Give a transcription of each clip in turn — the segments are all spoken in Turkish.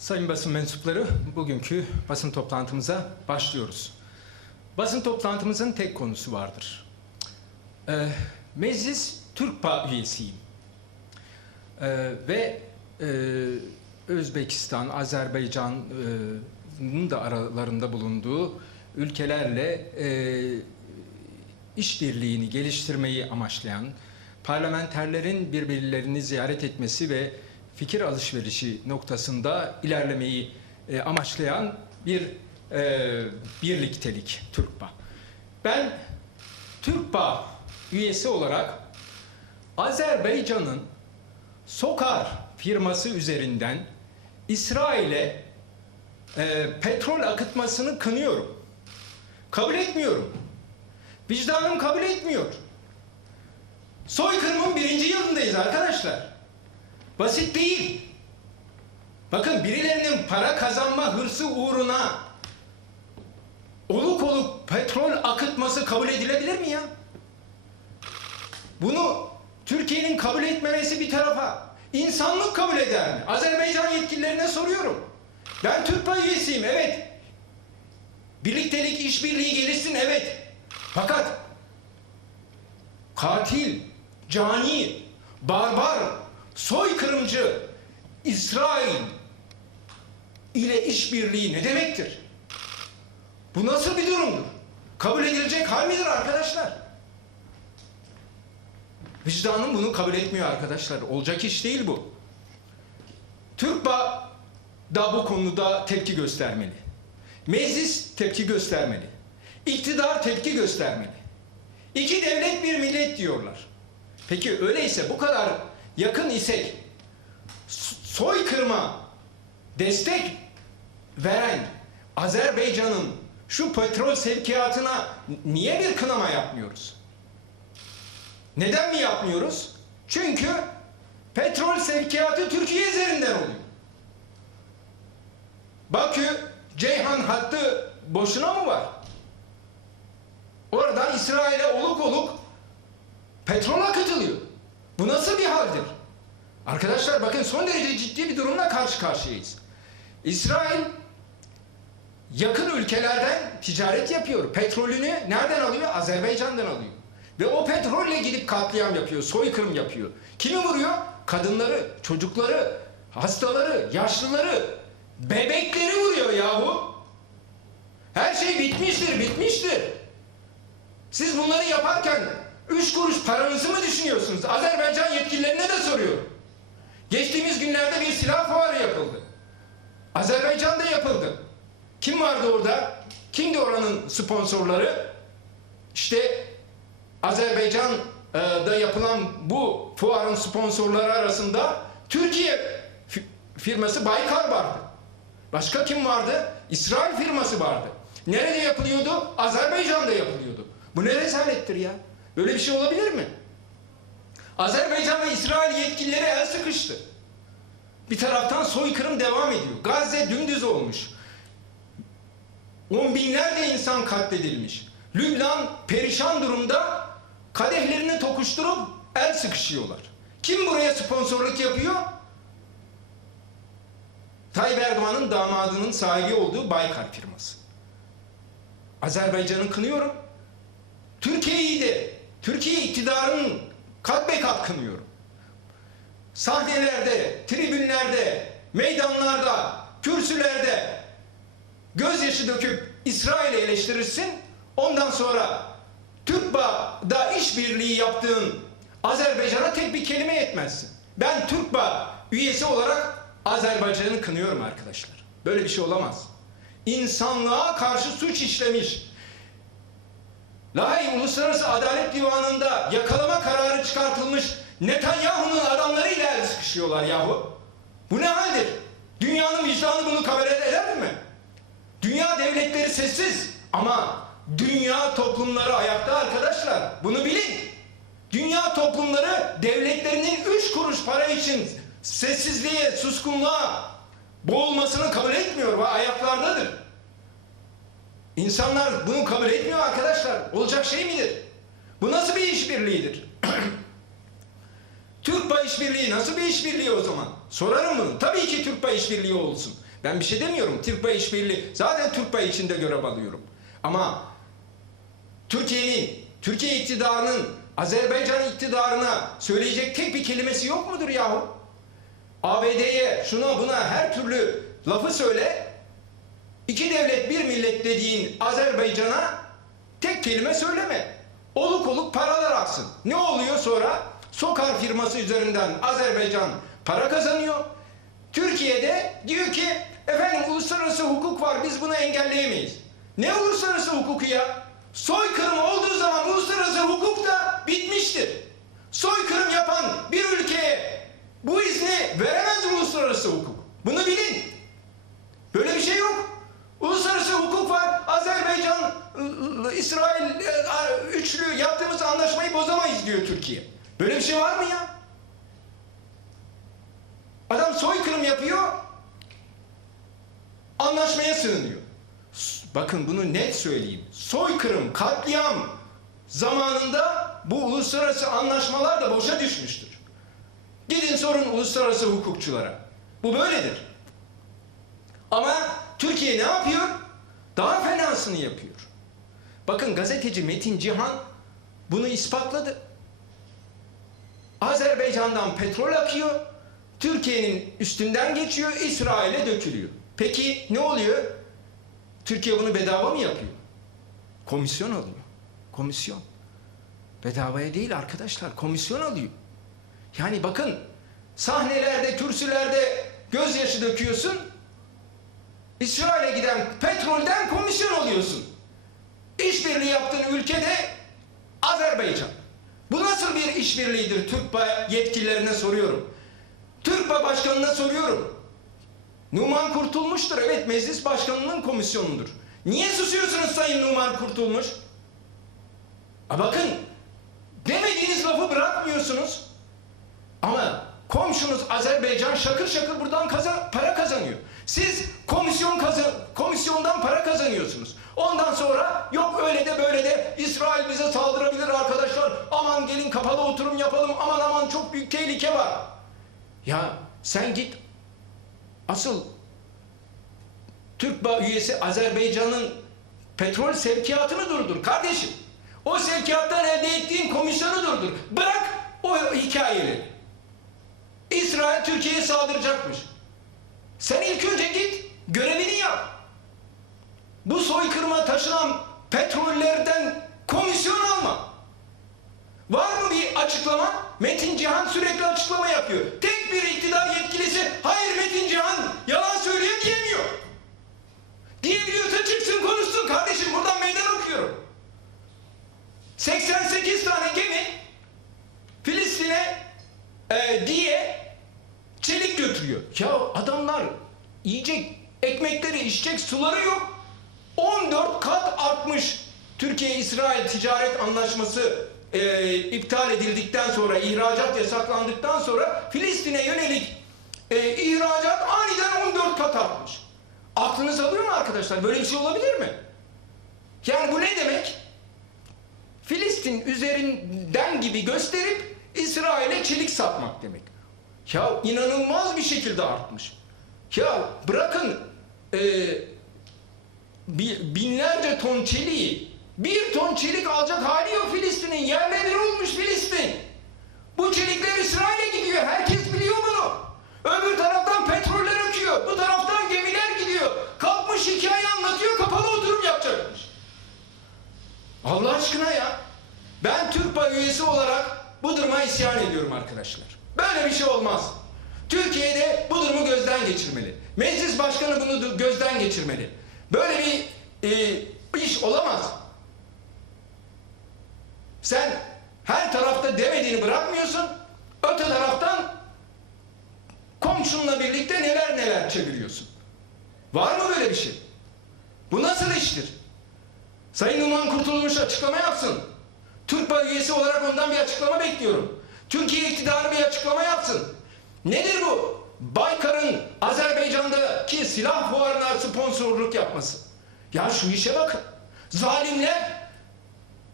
Sayın basın mensupları, bugünkü basın toplantımıza başlıyoruz. Basın toplantımızın tek konusu vardır. Ee, meclis Türkpa üyesiyim. Ee, ve e, Özbekistan, Azerbaycan'ın da aralarında bulunduğu ülkelerle e, işbirliğini geliştirmeyi amaçlayan, parlamenterlerin birbirlerini ziyaret etmesi ve fikir alışverişi noktasında ilerlemeyi e, amaçlayan bir e, birliktelik TÜRKPA. Ben TÜRKPA üyesi olarak Azerbaycan'ın Sokar firması üzerinden İsrail'e e, petrol akıtmasını kınıyorum. Kabul etmiyorum. Vicdanım kabul etmiyor. Soykırımın birinci yılındayız arkadaşlar. Basit değil. Bakın birilerinin para kazanma hırsı uğruna oluk oluk petrol akıtması kabul edilebilir mi ya? Bunu Türkiye'nin kabul etmemesi bir tarafa. insanlık kabul eder mi? Azerbaycan yetkililerine soruyorum. Ben Türkpa üyesiyim evet. Birliktelik, işbirliği gelişsin evet. Fakat katil, cani, barbar, soykırımcı İsrail ile işbirliği ne demektir? Bu nasıl bir durumdur? Kabul edilecek hal midir arkadaşlar? Vicdanım bunu kabul etmiyor arkadaşlar. Olacak iş değil bu. TÜRKBA da bu konuda tepki göstermeli. Meclis tepki göstermeli. İktidar tepki göstermeli. İki devlet bir millet diyorlar. Peki öyleyse bu kadar yakın isek soykırıma destek veren Azerbaycan'ın şu petrol sevkiyatına niye bir kınama yapmıyoruz? Neden mi yapmıyoruz? Çünkü petrol sevkiyatı Türkiye üzerinden oluyor. Bakü Ceyhan hattı boşuna mı var? Oradan İsrail'e oluk oluk petrol akıtılıyor. Bu nasıl bir haldir? Arkadaşlar bakın son derece ciddi bir durumla karşı karşıyayız. İsrail yakın ülkelerden ticaret yapıyor. Petrolünü nereden alıyor? Azerbaycan'dan alıyor. Ve o petrolle gidip katliam yapıyor, soykırım yapıyor. Kimi vuruyor? Kadınları, çocukları, hastaları, yaşlıları, bebekleri vuruyor yahu. Her şey bitmiştir, bitmiştir. Siz bunları yaparken üç kuruş paranızı mı düşünüyorsunuz? Azerbaycan yetkililerine de soruyorum. Geçtiğimiz günlerde bir silah fuarı yapıldı. Azerbaycan'da yapıldı. Kim vardı orada? Kimdi oranın sponsorları? İşte Azerbaycan'da yapılan bu fuarın sponsorları arasında Türkiye firması Baykar vardı. Başka kim vardı? İsrail firması vardı. Nerede yapılıyordu? Azerbaycan'da yapılıyordu. Bu ne rezalettir ya? Böyle bir şey olabilir mi? Azerbaycan ve İsrail yetkilileri el sıkıştı. Bir taraftan soykırım devam ediyor. Gazze dümdüz olmuş. On binlerce insan katledilmiş. Lübnan perişan durumda kadehlerini tokuşturup el sıkışıyorlar. Kim buraya sponsorluk yapıyor? Tayyip Erdoğan'ın damadının sahibi olduğu Baykar firması. Azerbaycan'ı kınıyorum. Türkiye'yi de, Türkiye iktidarının kat be kat kınıyorum. Sahnelerde, tribünlerde, meydanlarda, kürsülerde gözyaşı döküp İsrail'i eleştirirsin. Ondan sonra TÜRKBA'da işbirliği yaptığın Azerbaycan'a tek bir kelime etmezsin. Ben TÜRKBA üyesi olarak Azerbaycan'ı kınıyorum arkadaşlar. Böyle bir şey olamaz. İnsanlığa karşı suç işlemiş. Lahey Uluslararası Adalet Divanı'nda yakalama kararı çıkartılmış Netanyahu'nun adamlarıyla el sıkışıyorlar yahu. Bu ne haldir? Dünyanın vicdanı bunu kabul eder mi? Dünya devletleri sessiz ama dünya toplumları ayakta arkadaşlar. Bunu bilin. Dünya toplumları devletlerinin üç kuruş para için sessizliğe, suskunluğa boğulmasını kabul etmiyor ve ayaklardadır. İnsanlar bunu kabul etmiyor arkadaşlar. Olacak şey midir? Bu nasıl bir işbirliğidir? Türk işbirliği nasıl bir işbirliği o zaman? Sorarım bunu. Tabii ki Türk işbirliği olsun. Ben bir şey demiyorum. Türkbay işbirliği zaten Türkbay içinde görev alıyorum. Ama Türkiye'nin, Türkiye iktidarının Azerbaycan iktidarına söyleyecek tek bir kelimesi yok mudur yahu? ABD'ye şuna buna her türlü lafı söyle. İki devlet bir millet dediğin Azerbaycan'a tek kelime söyleme. Oluk oluk paralar aksın. Ne oluyor sonra? Sokar firması üzerinden Azerbaycan para kazanıyor. Türkiye'de diyor ki efendim uluslararası hukuk var biz bunu engelleyemeyiz. Ne uluslararası hukuku ya? Soykırım olduğu zaman uluslararası hukuk da bitmiştir. Soykırım yapan bir ülkeye bu izni veremez uluslararası hukuk. Bunu bilin. Böyle bir şey yok. Uluslararası hukuk var. Azerbaycan, ı- İsrail e, üçlü yaptığımız anlaşmayı bozamayız diyor Türkiye. Böyle bir şey var mı ya? Adam soykırım yapıyor. Anlaşmaya sığınıyor. S- Bakın bunu net söyleyeyim. Soykırım, katliam zamanında bu uluslararası anlaşmalar da boşa düşmüştür. Gidin sorun uluslararası hukukçulara. Bu böyledir. Ama Türkiye ne yapıyor? Daha fenasını yapıyor. Bakın gazeteci Metin Cihan bunu ispatladı. Azerbaycan'dan petrol akıyor, Türkiye'nin üstünden geçiyor, İsrail'e dökülüyor. Peki ne oluyor? Türkiye bunu bedava mı yapıyor? Komisyon alıyor. Komisyon. Bedavaya değil arkadaşlar, komisyon alıyor. Yani bakın sahnelerde, kürsülerde gözyaşı döküyorsun. İsrail'e giden petrolden komisyon alıyorsun. İşbirliği yaptığın ülkede Azerbaycan. Bu nasıl bir işbirliğidir TÜRKBA yetkililerine soruyorum. TÜRKBA başkanına soruyorum. Numan Kurtulmuş'tur. Evet meclis başkanının komisyonudur. Niye susuyorsunuz Sayın Numan Kurtulmuş? A bakın demediğiniz lafı bırakmıyorsunuz. Ama komşunuz Azerbaycan şakır şakır buradan kazan, para kazanıyor. Siz komisyon kazan, komisyondan para kazanıyorsunuz. Ondan sonra yok öyle de böyle de İsrail bize saldırabilir arkadaşlar. Aman gelin kapalı oturum yapalım. Aman aman çok büyük tehlike var. Ya sen git asıl Türk üyesi Azerbaycan'ın petrol sevkiyatını durdur kardeşim. O sevkiyattan elde ettiğin komisyonu durdur. Bırak o hikayeleri. İsrail Türkiye'ye saldıracakmış. Sen ilk önce git görevini yap. Bu soykırıma taşınan petrollerden komisyon alma. Var mı bir açıklama? Metin Cihan sürekli açıklama yapıyor. Tek bir iktidar yetkilisi hayır Metin Cihan yalan söylüyor diyemiyor. Diyebiliyorsa çıksın konuşsun kardeşim buradan meydan okuyorum. 88 tane gemi Filistin'e e, diye çelik götürüyor. Ya adamlar yiyecek ekmekleri, içecek suları yok. 14 kat artmış Türkiye-İsrail ticaret anlaşması e, iptal edildikten sonra, ihracat yasaklandıktan sonra Filistin'e yönelik e, ihracat aniden 14 kat artmış. Aklınız alıyor mu arkadaşlar? Böyle bir şey olabilir mi? Yani bu ne demek? Filistin üzerinden gibi gösterip İsrail'e çelik satmak demek. Ya inanılmaz bir şekilde artmış. Ya bırakın e, bi- binlerce ton çeliği bir ton çelik alacak hali yok Filistin'in. Yerle bir olmuş Filistin. Bu çelikler İsrail'e gidiyor. Herkes biliyor bunu. Öbür taraftan petroller akıyor. Bu taraftan gemiler gidiyor. Kalkmış hikaye anlatıyor. Kapalı oturum yapacakmış. Allah aşkına ya. Ben Türk üyesi olarak bu duruma isyan ediyorum arkadaşlar. Böyle bir şey olmaz. Türkiye'de bu durumu gözden geçirmeli. Meclis başkanı bunu gözden geçirmeli. Böyle bir e, iş olamaz. Sen her tarafta demediğini bırakmıyorsun. Öte taraftan komşunla birlikte neler neler çeviriyorsun. Var mı böyle bir şey? Bu nasıl iştir? Sayın Numan Kurtulmuş açıklama yapsın. Türk üyesi olarak ondan bir açıklama bekliyorum. Türkiye iktidarı bir açıklama yapsın. Nedir bu? Baykar'ın Azerbaycan'daki silah fuarına sponsorluk yapması. Ya şu işe bakın. Zalimler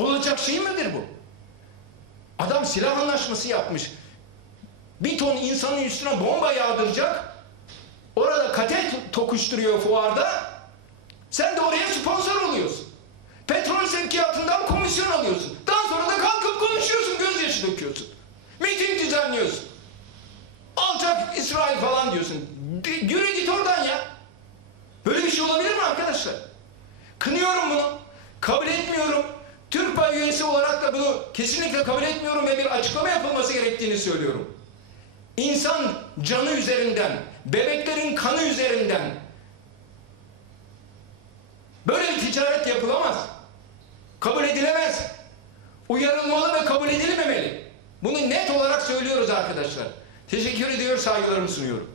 olacak şey midir bu? Adam silah anlaşması yapmış. Bir ton insanın üstüne bomba yağdıracak. orada kate tokuşturuyor fuarda. Sen de oraya sponsor oluyorsun. Petrol sevkiyatından komisyon alıyorsun. Daha sonra da kalkıp konuşuyorsun, gözyaşı döküyorsun. Miting düzenliyorsun. Alçak İsrail falan diyorsun. De- Yürü git oradan ya. Böyle bir şey olabilir mi arkadaşlar? Kınıyorum bunu. Kabul etmiyorum. Türk üyesi olarak da bunu kesinlikle kabul etmiyorum ve bir açıklama yapılması gerektiğini söylüyorum. İnsan canı üzerinden, bebeklerin kanı üzerinden böyle bir ticaret yapılamaz. Kabul edilemez. Uyarılmalı ve kabul edilmemeli. Bunu net olarak söylüyoruz arkadaşlar. Teşekkür ediyor, saygılarımı sunuyorum.